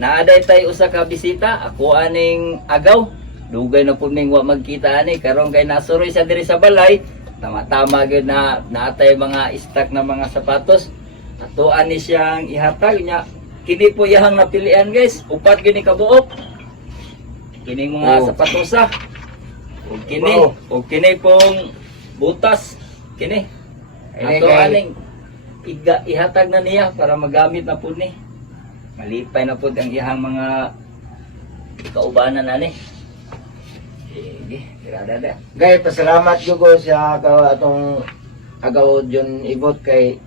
Naaday tay usa ka bisita, ako aning agaw. Dugay na pud ning wa magkita ani karon kay nasuroy sa diri sa balay. Tama-tama gyud na naatay mga stock na mga sapatos. Ato ani siyang ihatag niya. Kini po iyang napilian guys. Upat gini kabuok. Kini mga Oh. sapatosa. O kini, Wow. o kini pong butas. Kini. Ini Ato aning iga, ihatag na niya para magamit na pud ni. Malipay na pud ang iyang mga kaubanan ani. Sige, tirada da. Gay, pasalamat ko sa ka atong agaw John Ibot kay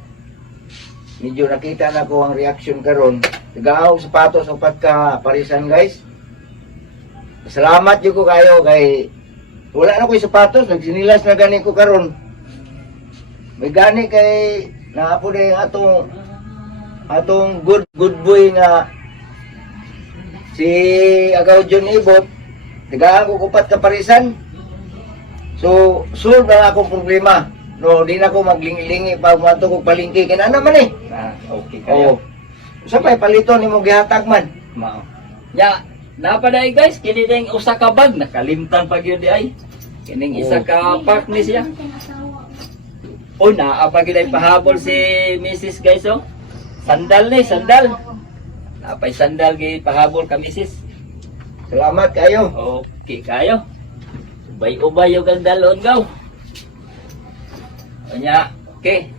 medyo nakita na ko ang reaction karon. Nagaw sapatos upat ka parisan guys. Salamat jud ko kayo kay wala na ko sapatos, nagsinilas na gani ko karon. May gani kay naapo na yung atong atong good good boy nga si Agaw John Ibot Tagaan ko kupat ka parisan. So, solve na akong problema. No, di na ako maglingi-lingi pa mato ko palingki. Kaya naman eh. Na okay kayo. Sa pa'y palito ni mo gihatag man. Mao. Ya, napaday guys, kini ding usa ka bag nakalimtan pa gyud di ay. Kining isa ka pack ni siya. Oy, naa pa gyud ay pahabol si Mrs. guys oh. Sandal ni, sandal. Napay sandal gi pahabol ka Mrs. Salamat kayo. Okay kayo. Ubay-ubay yung dalon gaw. Kanya, okay.